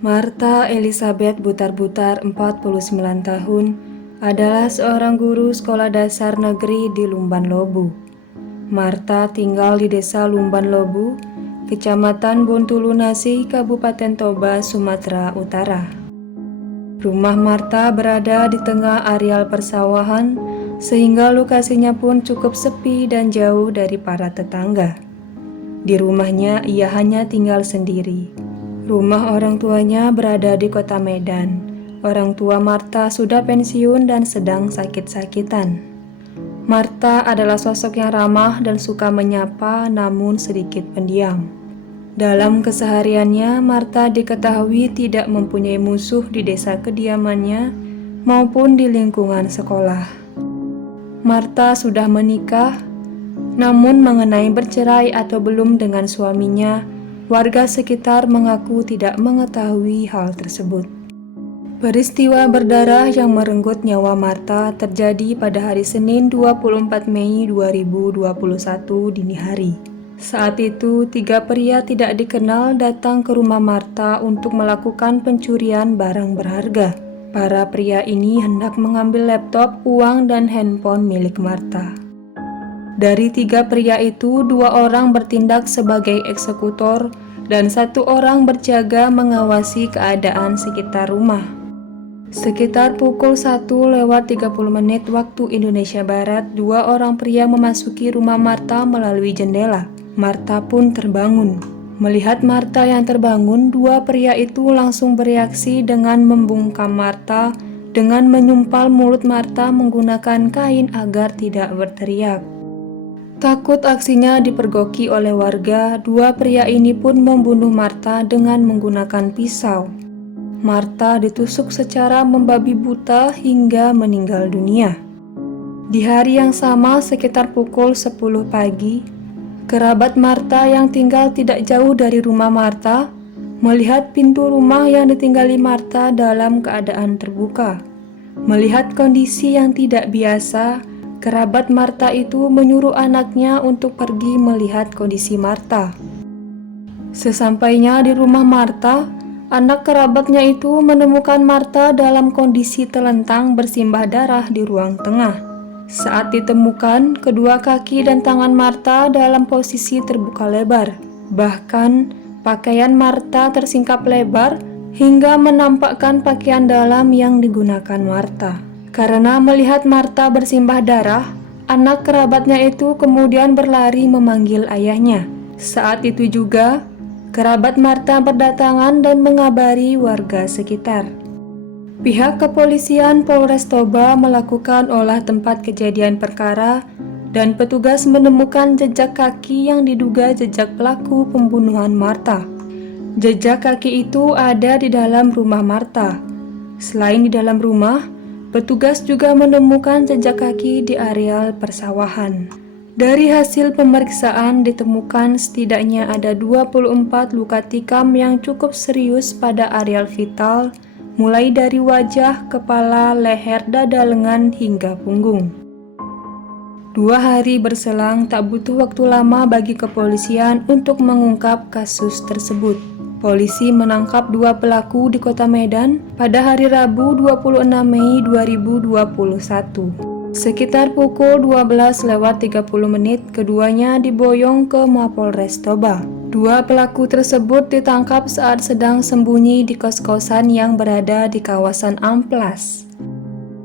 Martha Elizabeth Butar-Butar, 49 tahun, adalah seorang guru sekolah dasar negeri di Lumban Lobu. Martha tinggal di desa Lumban Lobu, Kecamatan Bontulunasi, Kabupaten Toba, Sumatera Utara. Rumah Martha berada di tengah areal persawahan, sehingga lokasinya pun cukup sepi dan jauh dari para tetangga. Di rumahnya ia hanya tinggal sendiri. Rumah orang tuanya berada di kota Medan. Orang tua Martha sudah pensiun dan sedang sakit-sakitan. Martha adalah sosok yang ramah dan suka menyapa, namun sedikit pendiam. Dalam kesehariannya, Martha diketahui tidak mempunyai musuh di desa kediamannya maupun di lingkungan sekolah. Martha sudah menikah, namun mengenai bercerai atau belum dengan suaminya, warga sekitar mengaku tidak mengetahui hal tersebut. Peristiwa berdarah yang merenggut nyawa Martha terjadi pada hari Senin 24 Mei 2021 dini hari. Saat itu, 3 pria tidak dikenal datang ke rumah Martha untuk melakukan pencurian barang berharga. Para pria ini hendak mengambil laptop, uang, dan handphone milik Martha. Dari 3 pria itu, 2 orang bertindak sebagai eksekutor dan 1 orang berjaga mengawasi keadaan sekitar rumah. Sekitar pukul 1:30 waktu Indonesia Barat, 2 orang pria memasuki rumah Martha melalui jendela. Martha pun terbangun. Melihat Martha yang terbangun, 2 pria itu langsung bereaksi dengan membungkam Martha dengan menyumpal mulut Martha menggunakan kain agar tidak berteriak. Takut aksinya dipergoki oleh warga, 2 pria ini pun membunuh Martha dengan menggunakan pisau. Martha ditusuk secara membabi buta hingga meninggal dunia. Di hari yang sama, sekitar pukul 10 pagi, kerabat Martha yang tinggal tidak jauh dari rumah Martha melihat pintu rumah yang ditinggali Martha dalam keadaan terbuka. Melihat kondisi yang tidak biasa, kerabat Martha itu menyuruh anaknya untuk pergi melihat kondisi Martha. Sesampainya di rumah Martha, anak kerabatnya itu menemukan Martha dalam kondisi telentang bersimbah darah di ruang tengah. Saat ditemukan, kedua kaki dan tangan Martha dalam posisi terbuka lebar. Bahkan, pakaian Martha tersingkap lebar hingga menampakkan pakaian dalam yang digunakan Martha. Karena melihat Martha bersimbah darah, anak kerabatnya itu kemudian berlari memanggil ayahnya. Saat itu juga, kerabat Martha berdatangan dan mengabari warga sekitar. Pihak kepolisian Polres Toba melakukan olah tempat kejadian perkara dan petugas menemukan jejak kaki yang diduga jejak pelaku pembunuhan Martha. Jejak kaki itu ada di dalam rumah Martha. Selain di dalam rumah, petugas juga menemukan jejak kaki di areal persawahan. Dari hasil pemeriksaan ditemukan setidaknya ada 24 luka tikam yang cukup serius pada areal vital, mulai dari wajah, kepala, leher, dada, lengan, hingga punggung. 2 hari berselang, tak butuh waktu lama bagi kepolisian untuk mengungkap kasus tersebut. Polisi menangkap 2 pelaku di kota Medan pada hari Rabu 26 Mei 2021. Sekitar pukul 12:30, keduanya diboyong ke Mapolres Toba. 2 pelaku tersebut ditangkap saat sedang sembunyi di kos-kosan yang berada di kawasan Amplas.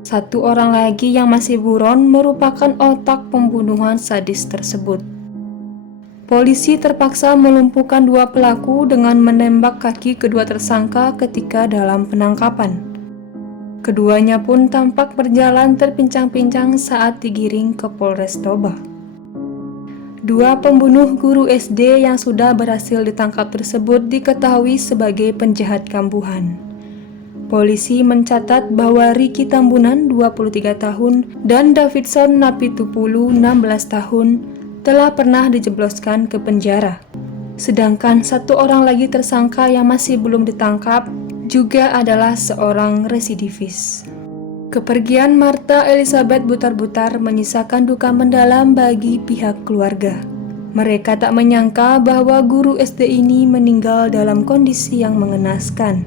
1 orang lagi yang masih buron merupakan otak pembunuhan sadis tersebut. Polisi terpaksa melumpuhkan 2 pelaku dengan menembak kaki kedua tersangka ketika dalam penangkapan. Keduanya pun tampak berjalan terpincang-pincang saat digiring ke Polres Toba. 2 pembunuh guru SD yang sudah berhasil ditangkap tersebut diketahui sebagai penjahat kambuhan. Polisi mencatat bahwa Ricky Tambunan 23 tahun dan Davidson Napitupulu 16 tahun telah pernah dijebloskan ke penjara. Sedangkan 1 orang lagi tersangka yang masih belum ditangkap juga adalah seorang residivis. Kepergian Martha Elizabeth Butar-Butar menyisakan duka mendalam bagi pihak keluarga. Mereka tak menyangka bahwa guru SD ini meninggal dalam kondisi yang mengenaskan.